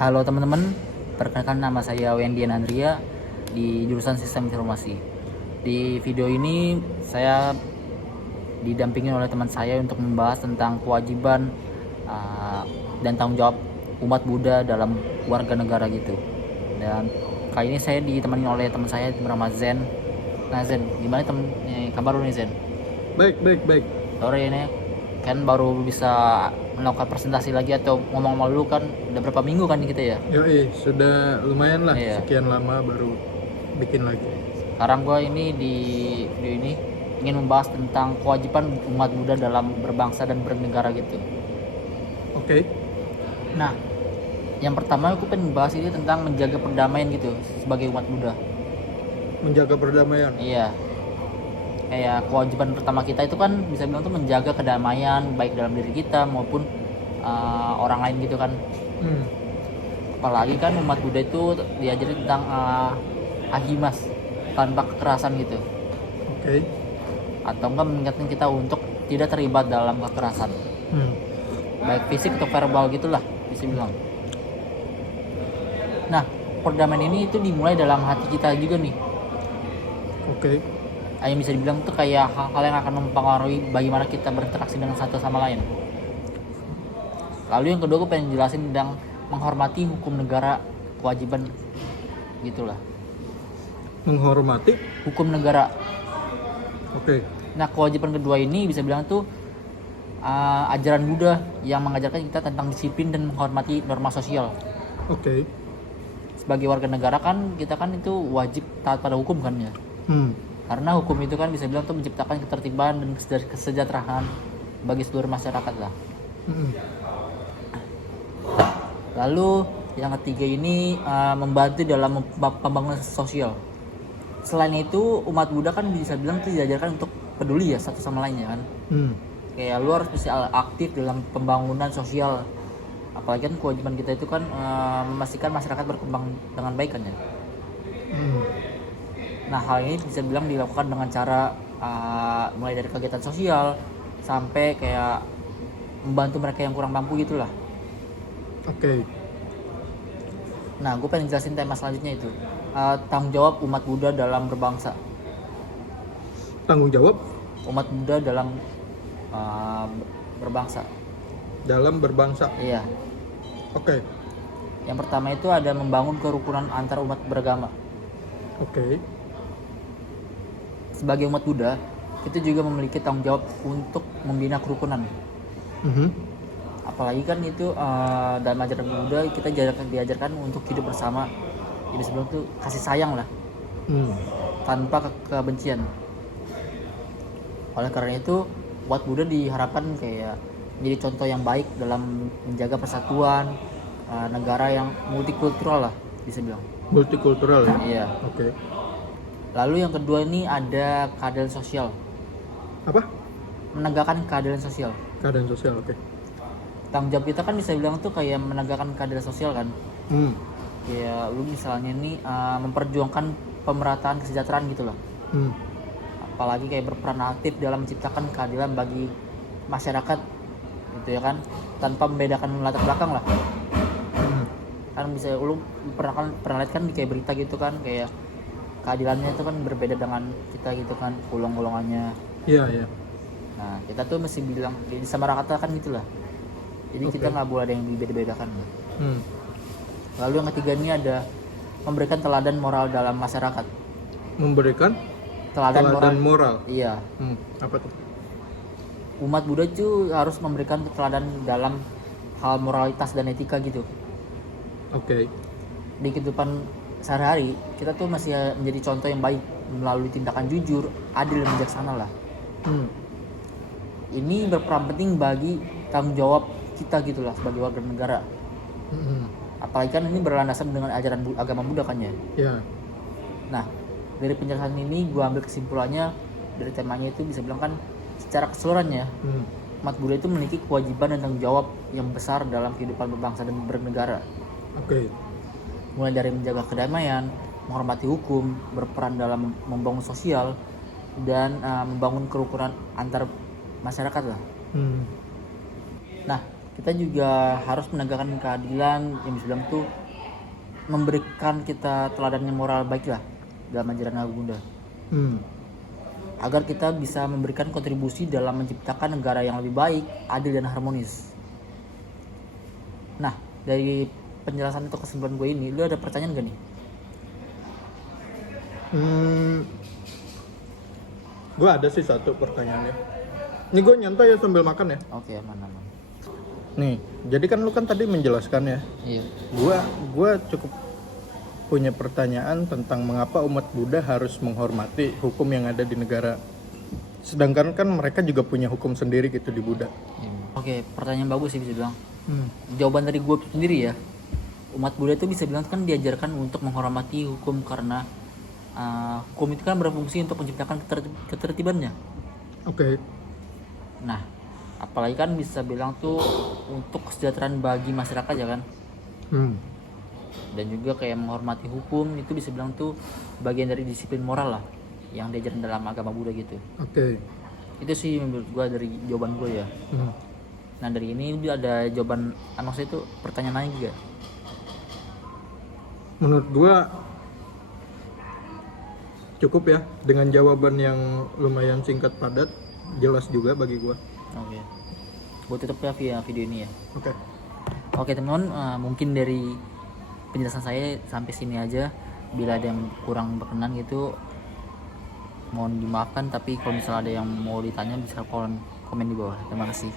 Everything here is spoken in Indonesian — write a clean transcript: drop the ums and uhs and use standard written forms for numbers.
Halo teman-teman, perkenalkan nama saya Wendian Andria di jurusan Sistem Informasi. Di video ini saya didampingi oleh teman saya untuk membahas tentang kewajiban dan tanggung jawab umat Buddha dalam warga negara gitu. Dan kali ini saya ditemani oleh teman saya bernama Zen. Nah Zen, gimana kabar lu nih Zen? Baik. Sore ini kan baru bisa melakukan presentasi lagi atau ngomong sama lu kan udah berapa minggu kan kita ya? Sudah lumayan lah, Iya. sekian lama baru bikin lagi. Sekarang gue ini di video ini ingin membahas tentang kewajiban umat Buddha dalam berbangsa dan bernegara gitu. Oke. Nah, yang pertama aku pengen bahas ini tentang menjaga perdamaian gitu sebagai umat Buddha. Menjaga perdamaian. Iya. Kayak kewajiban pertama kita itu kan bisa bilang tuh menjaga kedamaian baik dalam diri kita maupun orang lain gitu kan. Apalagi kan umat Buddha itu diajari tentang ahimas, tanpa kekerasan gitu. Oke. Atau enggak mengingatkan kita untuk tidak terlibat dalam kekerasan, baik fisik atau verbal gitulah bisa bilang. Nah, perdamaian ini itu dimulai dalam hati kita juga nih. Oke. Yang bisa dibilang tuh kayak hal-hal yang akan mempengaruhi bagaimana kita berinteraksi dengan satu sama lain. Lalu yang kedua aku pengen jelasin tentang menghormati hukum negara, kewajiban gitulah. Menghormati Hukum negara. Oke. Nah, kewajiban kedua ini bisa bilang tuh ajaran Buddha yang mengajarkan kita tentang disiplin dan menghormati norma sosial. Oke. Sebagai warga negara kan kita kan itu wajib taat pada hukum kan ya. Karena hukum itu kan bisa bilang tuh menciptakan ketertiban dan kesejahteraan bagi seluruh masyarakat lah. Lalu yang ketiga ini membantu dalam pembangunan sosial. Selain itu umat Buddha kan bisa bilang tuh diajarkan untuk peduli ya satu sama lainnya kan. Kayak lu harus bisa aktif dalam pembangunan sosial. Apalagi kan kewajiban kita itu kan memastikan masyarakat berkembang dengan baik kan ya. Nah, hal ini bisa bilang dilakukan dengan cara mulai dari kegiatan sosial sampai kayak membantu mereka yang kurang mampu gitulah. Oke. Nah, gue pengen jelasin tema selanjutnya itu tanggung jawab umat Buddha dalam berbangsa. Tanggung jawab Umat Buddha dalam berbangsa. dalam berbangsa. Iya. Oke. Yang pertama itu ada membangun kerukunan antar umat beragama. Oke. Sebagai umat Buddha, kita juga memiliki tanggung jawab untuk membina kerukunan. Apalagi kan itu dalam ajaran Buddha kita diajarkan untuk hidup bersama. Jadi sebelum itu kasih sayang lah, tanpa kebencian. Oleh karena itu, umat Buddha diharapkan kayak menjadi contoh yang baik dalam menjaga persatuan negara yang multikultural lah bisa bilang. Multikultural ya. Iya. Oke. Lalu yang kedua ini ada keadilan sosial. Apa? Menegakkan keadilan sosial. Keadaan sosial. Oke. Tanggung jawab kita kan bisa bilang tuh kayak menegakkan keadilan sosial kan. Kayak lu misalnya nih memperjuangkan pemerataan kesejahteraan gitu loh. Apalagi kayak berperan aktif dalam menciptakan keadilan bagi masyarakat gitu ya kan, tanpa membedakan latar belakang lah. Kan bisa lu pernah lihat kan di kayak berita gitu kan, kayak keadilannya itu kan berbeda dengan kita gitu kan, golongannya. Iya. Nah, kita tuh mesti bilang disamaratakan gitulah. Jadi kita nggak boleh ada yang dibeda-bedakan. Lalu yang ketiga ini ada memberikan teladan moral dalam masyarakat. Memberikan Teladan moral. Iya. Apa tuh? Umat Buddha itu harus memberikan teladan dalam hal moralitas dan etika gitu. Oke. Di kehidupan sehari-hari kita tuh masih menjadi contoh yang baik melalui tindakan jujur, adil dan bijaksana lah. Ini berperan penting bagi tanggung jawab kita gitulah sebagai warga negara. Apalagi kan ini berlandasan dengan ajaran agama Buddha kan ya. Iya. Nah, dari penjelasan ini gue ambil kesimpulannya dari temanya itu bisa bilang kan secara keseluruhannya umat Buddha itu memiliki kewajiban dan tanggung jawab yang besar dalam kehidupan berbangsa dan bernegara. Oke. Mulai dari menjaga kedamaian, menghormati hukum, berperan dalam membangun sosial, dan membangun kerukunan antar masyarakat lah. Nah, kita juga harus menegakkan keadilan yang bisa bilang tuh memberikan kita teladan yang moral baik lah dalam ajaran Agama Buddha. Agar kita bisa memberikan kontribusi dalam menciptakan negara yang lebih baik, adil dan harmonis. Nah, dari penjelasan atau kesimpulan gue ini, lu ada pertanyaan gak nih? Gue ada sih satu pertanyaannya. Ini gue nyantai ya sambil makan ya. Oke, aman. Nih, jadi kan lu kan tadi menjelaskan ya. Iya. Gua cukup punya pertanyaan tentang mengapa umat Buddha harus menghormati hukum yang ada di negara. Sedangkan kan mereka juga punya hukum sendiri gitu di Buddha. Oke, pertanyaan bagus sih bisa bilang. Jawaban dari gue sendiri ya, umat Buddha itu bisa bilang kan diajarkan untuk menghormati hukum karena hukum itu kan berfungsi untuk menciptakan ketertibannya. Oke. Nah, apalagi kan bisa bilang tuh untuk kesejahteraan bagi masyarakat ya kan. Dan juga kayak menghormati hukum itu bisa bilang tuh bagian dari disiplin moral lah yang diajarkan dalam agama Buddha gitu. Oke. Itu sih menurut gue dari jawaban gue ya. Nah dari ini juga ada jawaban maksudnya itu pertanyaan lain juga. Menurut gua cukup ya dengan jawaban yang lumayan singkat padat, jelas juga bagi gua. Oke. Gue tutup ya via video ini ya. Oke. Oke teman-teman, mungkin dari penjelasan saya sampai sini aja. Bila ada yang kurang berkenan gitu, mohon dimaafkan. Tapi kalau misalnya ada yang mau ditanya bisa komen di bawah. Terima kasih.